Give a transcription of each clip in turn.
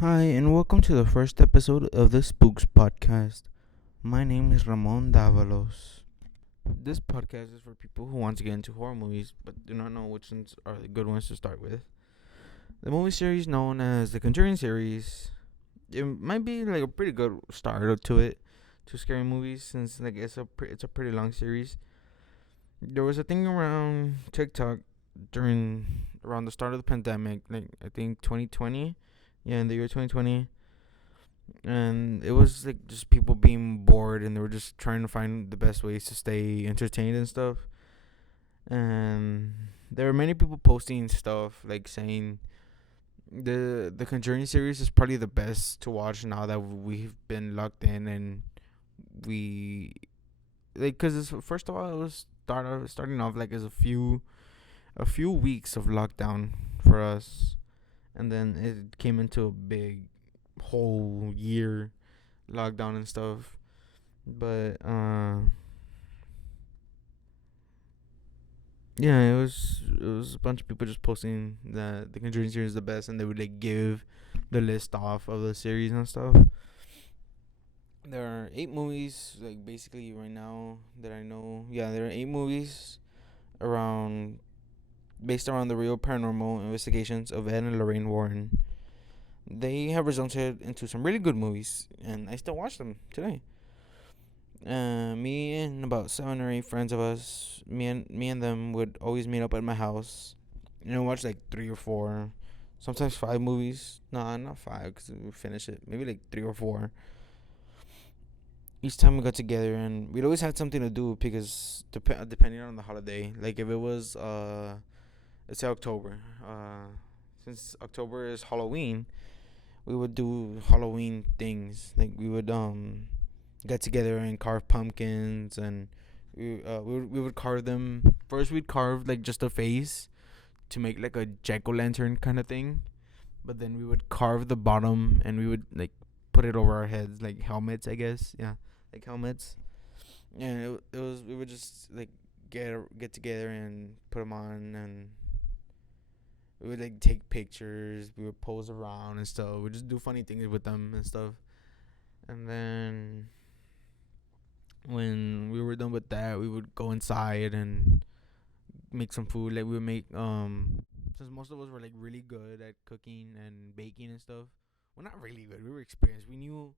Hi, and welcome to the first episode of the Spooks Podcast. My name is Ramon Davalos. This podcast is for people who want to get into horror movies but do not know which ones are the good ones to start with. The movie series known as the Conjuring series, it might be like a pretty good start to it, to scary movies, since like it's a pretty long series. There was a thing around TikTok during around the start of the pandemic, like I think 2020, yeah, in the year 2020, and it was like just people being bored and they were just trying to find the best ways to stay entertained and stuff. And there were many people posting stuff like saying the Conjuring series is probably the best to watch now that we've been locked in, and we like because first of all it was starting off like as a few weeks of lockdown for us, and then it came into a big whole year lockdown and stuff. But yeah, it was a bunch of people just posting that the Conjuring series is the best, and they would like give the list off of the series and stuff. There are 8 movies, like basically right now that I know. Yeah, there are 8 movies around based around the real paranormal investigations of Ed and Lorraine Warren. They have resulted into some really good movies, and I still watch them today. Me and about 7 or 8 friends of us, me and them would always meet up at my house, watch like 3 or 4, sometimes 5 movies. No, not 5, cause we finish it. Maybe like 3 or 4. Each time we got together, and we'd always had something to do because depending on the holiday, like if it was let's say October, since October is Halloween, we would do Halloween things. Like we would get together and carve pumpkins, and we would carve them. First, we'd carve like just a face to make like a jack o' lantern kind of thing, but then we would carve the bottom and we would like put it over our heads like helmets, I guess. Yeah, like helmets. And it was we would just like get together and put them on, and we would like take pictures. We would pose around and stuff. We just do funny things with them and stuff. And then when we were done with that, we would go inside and make some food. Like we would make since most of us were like really good at cooking and baking and stuff. Well, not really good. We were experienced. We knew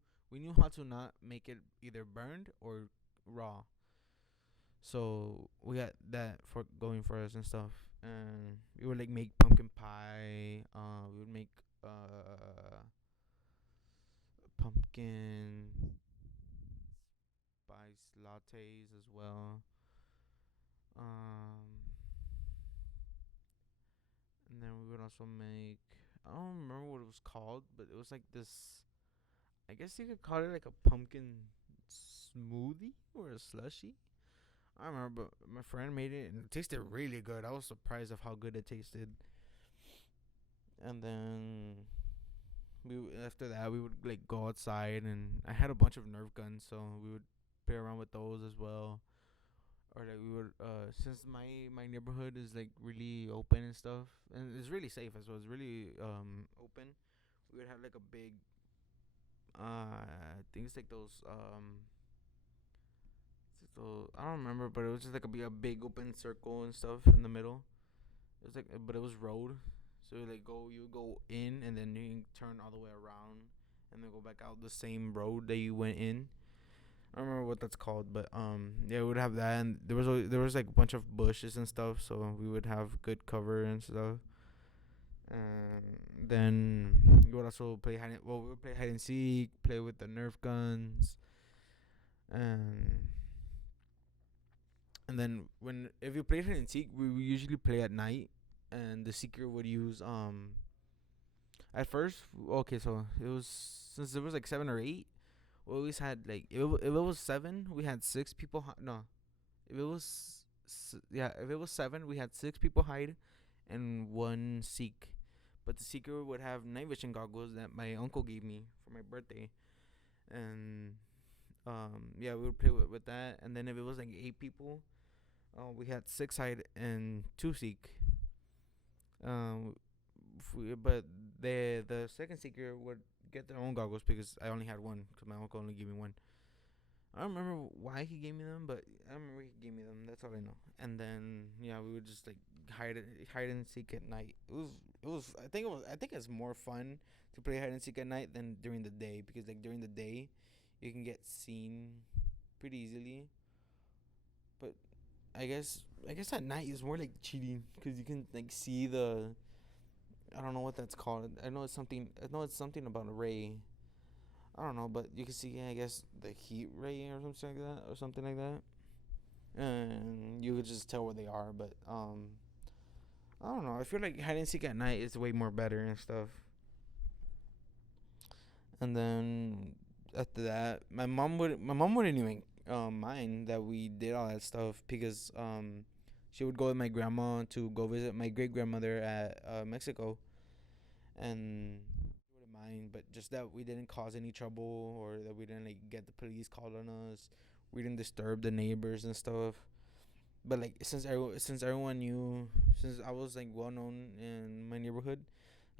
how to not make it either burned or raw. So we got that for going for us and stuff. And we would like make pumpkin pie. We would make pumpkin spice lattes as well. Um, and then we would also make. I don't remember what it was called, but it was like this. I guess you could call it like a pumpkin smoothie or a slushy. I remember, but my friend made it and it tasted really good. I was surprised of how good it tasted. And then after that we would like go outside, and I had a bunch of Nerf guns, so we would play around with those as well. Or like we would since my neighborhood is like really open and stuff, and it's really safe as well. It's really open. We would have like a big things like those so I don't remember, but it was just like a big open circle and stuff in the middle. It was like, but it was road, so you go in and then you turn all the way around and then go back out the same road that you went in. I don't remember what that's called, but yeah, we would have that, and there was like a bunch of bushes and stuff, so we would have good cover and stuff. And then we would also we would play hide and seek, play with the Nerf guns, and then when if you played hide and seek, we would usually play at night, and the seeker would use at first. Okay, so it was since there was like 7 or 8. We always had like if it was 7, we had 6 people. No, if it was yeah, if it was 7, we had 6 people hide and one seek. But the seeker would have night vision goggles that my uncle gave me for my birthday, and yeah, we would play with that. And then if it was like 8 people, we had 6 hide and 2 seek. But The second seeker would get their own goggles because I only had one because my uncle only gave me one. I don't remember why he gave me them, but I remember he gave me them. That's all I know. And then yeah, we would just like hide and seek at night. It was. I think it's more fun to play hide and seek at night than during the day because like during the day, you can get seen pretty easily. But I guess at night is more like cheating because you can like see the. I don't know what that's called. I know it's something. I know it's something about a ray. I don't know, but you can see, I guess, the heat ray or something like that, or something like that, and you could just tell where they are. But I don't know. I feel like hide and seek at night is way more better and stuff. And then after that, my mom wouldn't even mind that we did all that stuff because she would go with my grandma to go visit my great grandmother at Mexico, and she wouldn't mind, but just that we didn't cause any trouble or that we didn't like get the police called on us, we didn't disturb the neighbors and stuff. But like since everyone knew, since I was like well known in my neighborhood,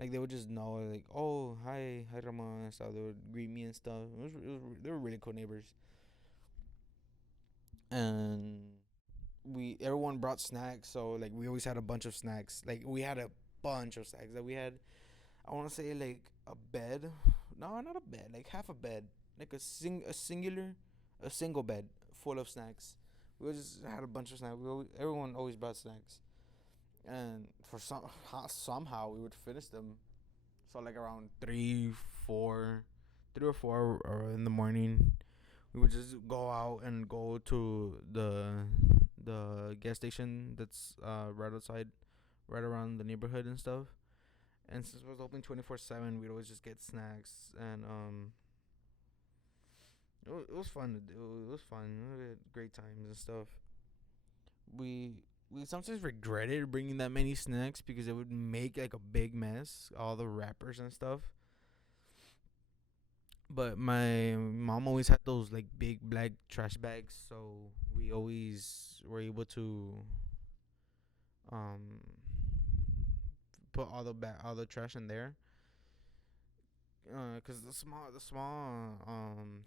like they would just know like, oh, hi Ramon and stuff. They would greet me and stuff. They were really cool neighbors. And we everyone brought snacks, so like we always had a bunch of snacks. Like we had a bunch of snacks that we had. I want to say like a bed. No, not a bed. Like half a bed. Like a single bed full of snacks. We just had a bunch of snacks. Everyone always brought snacks, and somehow we would finish them. So like around 3 or 4 in the morning, we would just go out and go to the gas station that's right outside, right around the neighborhood and stuff. And since it was open 24/7, we'd always just get snacks, and it was fun to do. It was fun. We had great times and stuff. We sometimes regretted bringing that many snacks because it would make like a big mess, all the wrappers and stuff. But my mom always had those like big black trash bags, so we always were able to um put all the trash in there. Cause the small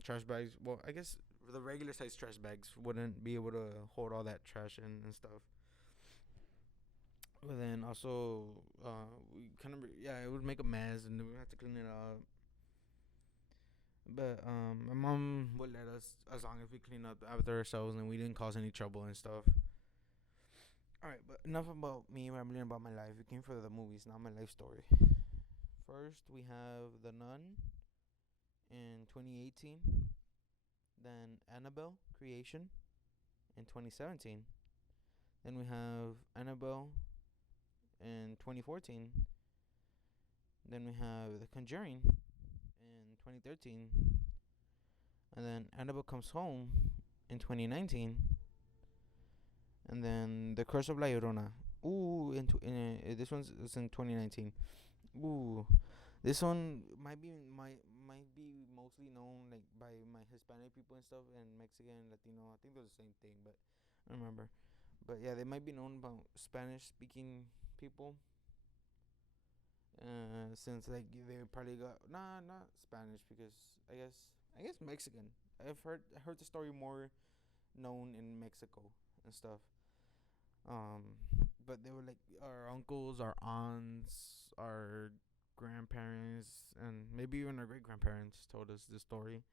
trash bags. Well, I guess the regular size trash bags wouldn't be able to hold all that trash in and stuff. But then also, we kind of yeah, it would make a mess, and then we have to clean it up. But my mom would let us as long as we clean up after ourselves and we didn't cause any trouble and stuff. All right, but enough about me rambling about my life. We came for the movies, not my life story. First, we have The Nun in 2018. Then Annabelle Creation in 2017. Then we have Annabelle in 2014. Then we have The Conjuring in 2013. And then Annabelle Comes Home in 2019. And then The Curse of La Llorona. Ooh, this one's is in 2019. Ooh, this one might be mostly known like by my Hispanic people and stuff, and Mexican, Latino. I think they're the same thing, but I don't remember. But yeah, they might be known about Spanish speaking people. Since like they probably got not Spanish because I guess Mexican. I heard the story more known in Mexico and stuff. Um, but they were like our uncles, our aunts, our grandparents, and maybe even our great grandparents told us this story.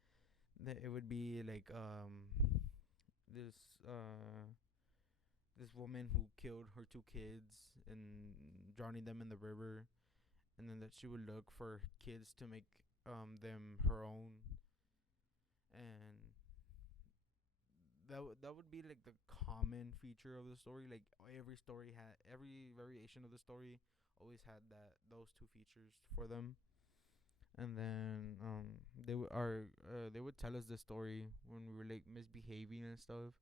That it would be like this this woman who killed her two kids and drowning them in the river, and then that she would look for kids to make them her own, and that would be like the common feature of the story. Like every variation of the story always had those two features for them. And then they would tell us the story when we were like misbehaving and stuff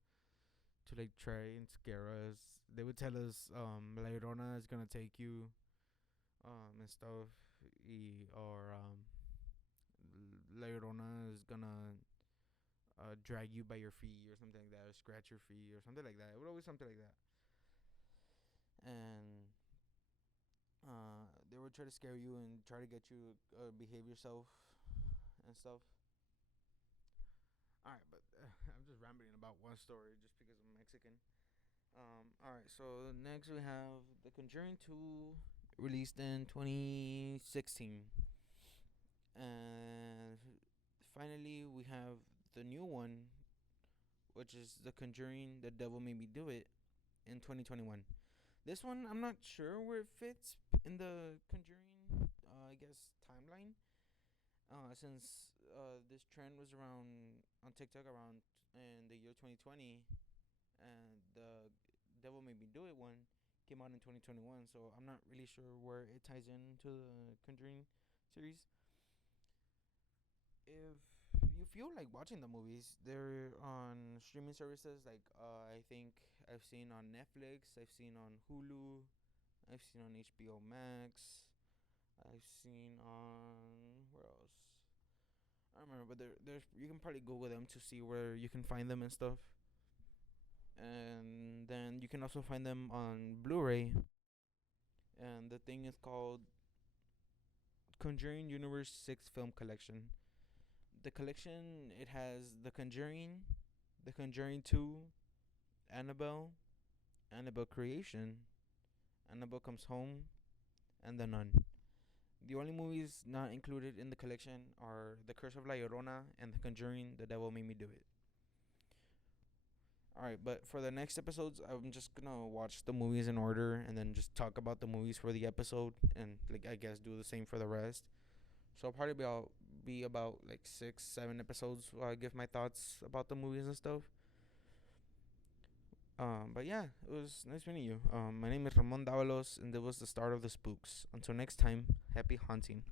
to like try and scare us. They would tell us La Llorona is gonna take you and stuff, or La Llorona is gonna drag you by your feet or something like that, or scratch your feet or something like that. It would always something like that. And they would try to scare you and try to get you behave yourself and stuff. All right, but I'm just rambling about one story just because I'm Mexican. All right, so next we have The Conjuring 2, released in 2016, and finally we have the new one, which is The Conjuring: The Devil Made Me Do It, in 2021. This one, I'm not sure where it fits in the Conjuring, I guess, timeline. Since this trend was around on TikTok around in the year 2020, and the Devil Made Me Do It one came out in 2021. So I'm not really sure where it ties into the Conjuring series. If you feel like watching the movies, they're on streaming services like I think I've seen on Netflix, I've seen on Hulu, I've seen on HBO Max, I've seen on where else? I don't remember, but there's you can probably Google them to see where you can find them and stuff. And then you can also find them on Blu-ray. And the thing is called Conjuring Universe 6 Film Collection. The collection, it has The Conjuring, The Conjuring 2, Annabelle, Annabelle Creation, Annabelle Comes Home, and The Nun. The only movies not included in the collection are The Curse of La Llorona and The Conjuring: The Devil Made Me Do It. Alright, but for the next episodes, I'm just gonna watch the movies in order and then just talk about the movies for the episode and, like, I guess do the same for the rest. So I'll probably be about like 6, 7 episodes where I give my thoughts about the movies and stuff. But yeah, it was nice meeting you. My name is Ramon Davalos, and this was the start of the Spooks. Until next time, happy hunting.